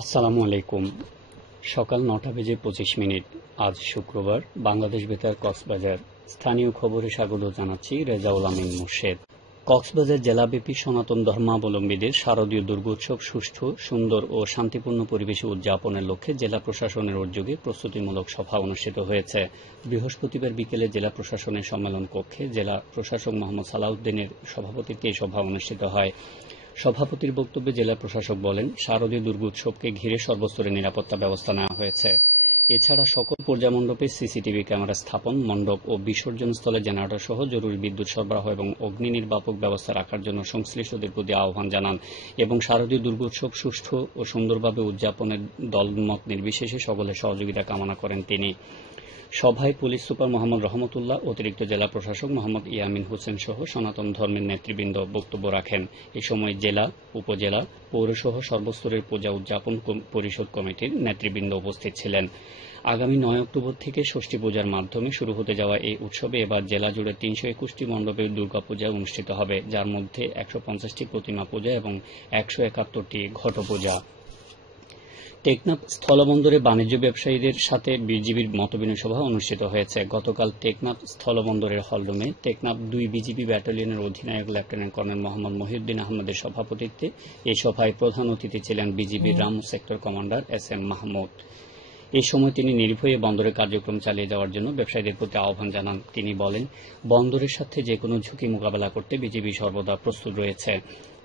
আসসালামু আলাইকুম। সকাল ৯টা বেজে ২৫ মিনিট। আজ শুক্রবার। বাংলাদেশ বেতার কক্সবাজার। স্থানীয় খবরে স্বাগত জানাচ্ছি রেজাউল আমিন মোর্শেদ। কক্সবাজার জেলাব্যাপী সনাতন ধর্মাবলম্বীদের শারদীয় দুর্গোৎসব সুষ্ঠু, সুন্দর ও শান্তিপূর্ণ পরিবেশে উদযাপনের লক্ষ্যে জেলা প্রশাসনের উদ্যোগে প্রস্তুতিমূলক সভা অনুষ্ঠিত হয়েছে। বৃহস্পতিবার বিকেলে জেলা প্রশাসনের সম্মেলন কক্ষে জেলা প্রশাসক মোহাম্মদ সালাউদ্দিনের সভাপতিত্বে এই সভা অনুষ্ঠিত হয়। সভাপতির বক্তব্যে জেলা প্রশাসক বলেন, শারদীয় দুর্গোৎসবকে ঘিরে সর্বস্তরে নিরাপত্তা ব্যবস্থা নেওয়া হয়েছে। এছাড়া সকল পূজামণ্ডপে সিসিটিভি ক্যামেরা স্থাপন, মণ্ডপ ও বিসর্জন স্থলে জেনারেটর সহ জরুরি বিদ্যুৎ সরবরাহ এবং অগ্নি নির্বাপক ব্যবস্থা রাখার জন্য সংশ্লিষ্টদের প্রতি আহ্বান জানান এবং শারদীয় দুর্গোৎসব সুষ্ঠু ও সুন্দরভাবে উদযাপনের দলমত নির্বিশেষে সকলের সহযোগিতা কামনা করেন তিনি। সভায় পুলিশ সুপার মোহাম্মদ রহমতুল্লাহ, অতিরিক্ত জেলা প্রশাসক মোহাম্মদ ইয়ামিন হোসেন সহ সনাতন ধর্মের নেতৃবৃন্দ বক্তব্য রাখেন। এ সময় জেলা, উপজেলা, পৌরসহ সর্বস্তরের পূজা উদযাপন পরিষদ কমিটির নেতৃবৃন্দ উপস্থিত ছিলেন। আগামী ৯ অক্টোবর থেকে ষষ্ঠী পূজার মাধ্যমে শুরু হতে যাওয়া এই উৎসবে এবার জেলা জুড়ে ৩২১টি মণ্ডপে দুর্গাপূজা অনুষ্ঠিত হবে, যার মধ্যে ১৫০টি প্রতিমা পূজা এবং ১৭১টি ঘটপূজা। টেকনাফ স্থলবন্দরে বাণিজ্য ব্যবসায়ীদের সাথে বিজিবির মতবিনিময় সভা অনুষ্ঠিত হয়েছে। গতকাল টেকনাফ স্থলবন্দরের হলরুমে টেকনাফ ২ বিজিবি ব্যাটালিয়নের অধিনায়ক লেফটেন্যান্ট কর্নেল মোহাম্মদ মহিউদ্দিন আহমেদের সভাপতিত্বে এই সভায় প্রধান অতিথি ছিলেন বিজিবির Ramu sector commander S M. Mahmud. এ সময় তিনি নির্ভয়ে বন্দরের কার্যক্রম চালিয়ে যাওয়ার জন্য ব্যবসায়ীদের প্রতি আহ্বান জানান। তিনি বলেন, বন্দরের সাথে যেকোনো ঝুঁকি মোকাবেলা করতে বিজিবি সর্বদা প্রস্তুত রয়েছে।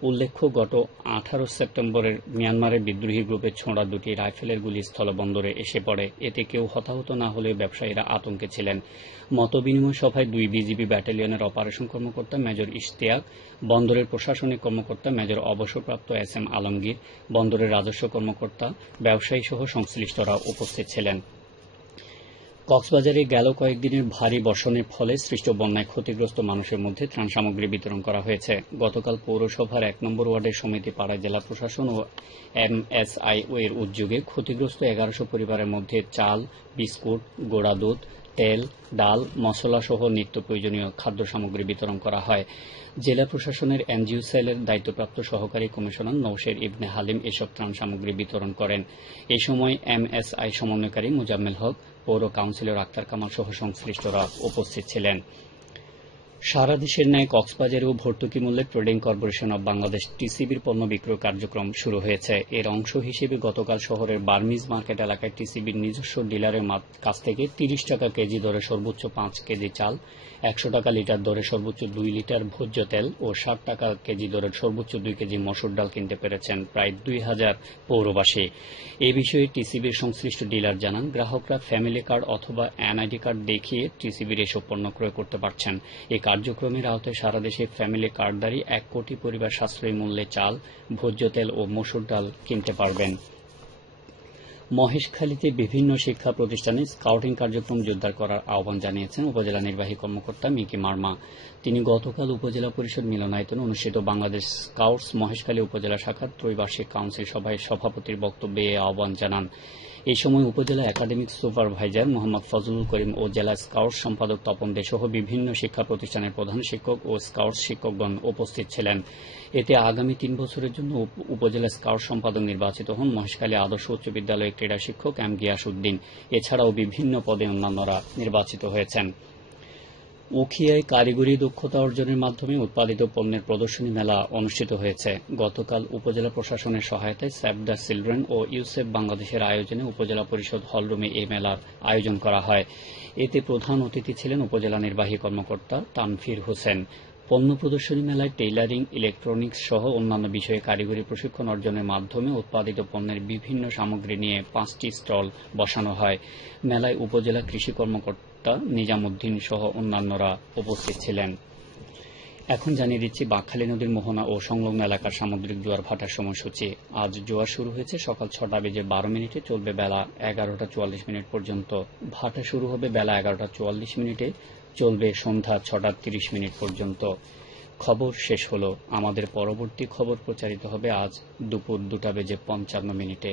উল্লেখ্য, গত ১৮ সেপ্টেম্বরের মিয়ানমারের বিদ্রোহী গ্রুপের ছোঁড়া ২টি রাইফেলের গুলি স্থলবন্দরে এসে পড়ে। এতে কেউ হতাহত না হলেও ব্যবসায়ীরা আতঙ্কে ছিলেন। মতবিনিময় সভায় ২ বিজিবি ব্যাটালিয়নের অপারেশন কর্মকর্তা মেজর ইশতিয়াক, বন্দরের প্রশাসনিক কর্মকর্তা মেজর অবসরপ্রাপ্ত এস.এম. আলমগীর, বন্দরের রাজস্ব কর্মকর্তা, ব্যবসায়ী সহ সংশ্লিষ্টরা উপস্থিত ছিলেন। কক্সবাজারে গেল কয়েকদিনের ভারী বর্ষণের ফলে সৃষ্ট বন্যায় ক্ষতিগ্রস্ত মানুষের মধ্যে ত্রাণ সামগ্রী বিতরণ করা হয়েছে। গতকাল পৌরসভার ১ নম্বর ওয়ার্ডের সমিতি পাড়ায় জেলা প্রশাসন ও এমএসআইও এর উদ্যোগে ক্ষতিগ্রস্ত ১১০০ পরিবারের মধ্যে চাল, বিস্কুট, গোড়া দুধ, তেল, ডাল, মসলা সহ নিত্য প্রয়োজনীয় খাদ্য সামগ্রী বিতরণ করা হয়। জেলা প্রশাসনের এনজিও সেলের দায়িত্বপ্রাপ্ত সহকারী কমিশনার নওশের ইবনে হালিম এসব ত্রাণ সামগ্রী বিতরণ করেন। এ সময় এমএসআই সমন্বয়কারী মোজাম্মেল হক, পৌর কাউন্সিলর আক্তার কামাল সহ সংশ্লিষ্টরা উপস্থিত ছিলেন। সারা দেশের ন্যায় কক্সবাজারেও ভর্তুকি মূল্যে ট্রেডিং কর্পোরেশন অব বাংলাদেশ টিসিবির পণ্য বিক্রয় কার্যক্রম শুরু হয়েছে। এর অংশ হিসেবে গতকাল শহরের বার্মিজ মার্কেট এলাকায় টিসিবির নিজস্ব ডিলারের কাছ থেকে ৩০ টাকা কেজি দরে সর্বোচ্চ ৫ কেজি চাল, ১০০ টাকা লিটার দরে সর্বোচ্চ ২ লিটার ভোজ্য তেল ও ৬০ টাকা কেজি দরে সর্বোচ্চ ২ কেজি মসুর ডাল কিনতে পেরেছেন প্রায় ২,০০০ পৌরবাসী। এ বিষয়ে টিসিবির সংশ্লিষ্ট ডিলার জানান, গ্রাহকরা ফ্যামিলি কার্ড অথবা এনআইডি কার্ড দেখিয়ে টিসিবির এসব পণ্য ক্রয় করতে পারছেন। এই কার্যক্রমের আওতায় সারা দেশে ফ্যামিলি কার্ডধারী ১ কোটি পরিবার সাশ্রয়ী মূল্যে চাল, ভোজ্য তেল ও মসুর ডাল কিনতে পারবেন। মহেশখালীতে বিভিন্ন শিক্ষা প্রতিষ্ঠানে স্কাউটিং কার্যক্রম জোরদার করার আহ্বান জানিয়েছেন উপজেলা নির্বাহী কর্মকর্তা মিকি মার্মা। তিনি গতকাল উপজেলা পরিষদ মিলনায়তনে অনুষ্ঠিত বাংলাদেশ স্কাউটস মহেশখালী উপজেলা শাখার ত্রৈবার্ষিক কাউন্সিল সভায় সভাপতির বক্তব্যে এ আহ্বান জানান। এই সময় উপজেলা একাডেমিক সুপারভাইজার মোহাম্মদ ফজলুল করিম ও জেলা স্কাউটস সম্পাদক তপন দে সহ বিভিন্ন শিক্ষা প্রতিষ্ঠানের প্রধান শিক্ষক ও স্কাউটস শিক্ষকগণ উপস্থিত ছিলেন। এতে আগামী ৩ বছরের জন্য উপজেলা স্কাউট সম্পাদক নির্বাচিত হন মহেশখালী আদর্শ উচ্চ বিদ্যালয়ের ক্রীড়া শিক্ষক এম গিয়াসউদ্দিন। এছাড়াও বিভিন্ন পদে অন্যান্যরা নির্বাচিত হয়েছেন। উখিয়ায় কারিগরি দক্ষতা অর্জনের মাধ্যমে উৎপাদিত পণ্যের প্রদর্শনী মেলা অনুষ্ঠিত হয়েছে। গতকাল উপজেলা প্রশাসনের সহায়তায় সেভ দ্য চিলড্রেন ও ইউসেফ বাংলাদেশের আয়োজনে উপজেলা পরিষদ হলরুমে এই মেলার আয়োজন করা হয়। এতে প্রধান অতিথি ছিলেন উপজেলা নির্বাহী কর্মকর্তা তানফির হোসেন। পণ্য প্রদর্শনী মেলায় টেইলারিং, ইলেকট্রনিক্স সহ অন্যান্য বিষয়ে কারিগরি প্রশিক্ষণ অর্জনের মাধ্যমে উৎপাদিত পণ্যের বিভিন্ন সামগ্রী নিয়ে 5টি স্টল বসানো হয়। মেলায় উপজেলা কৃষি কর্মকর্তা নিজামুদ্দিন সহ অন্যান্যরা উপস্থিত ছিলেন। এখন জানিয়ে দিচ্ছি বাঁকখালী নদীর মোহনা ও সংলগ্ন এলাকার সামুদ্রিক জোয়ার ভাটার সময়সূচি। আজ জোয়ার শুরু হয়েছে সকাল ৬টা বেজে ১২ মিনিটে, চলবে বেলা ১১টা ৪৪ মিনিট পর্যন্ত। ভাটা শুরু হবে বেলা ১১টা ৪৪ মিনিটে, চলবে সন্ধ্যা ৬টা ৩০ মিনিট পর্যন্ত। খবর শেষ হলো। আমাদের পরবর্তী খবর প্রচারিত হবে আজ দুপুর ২টা বেজে ৫৫ মিনিটে।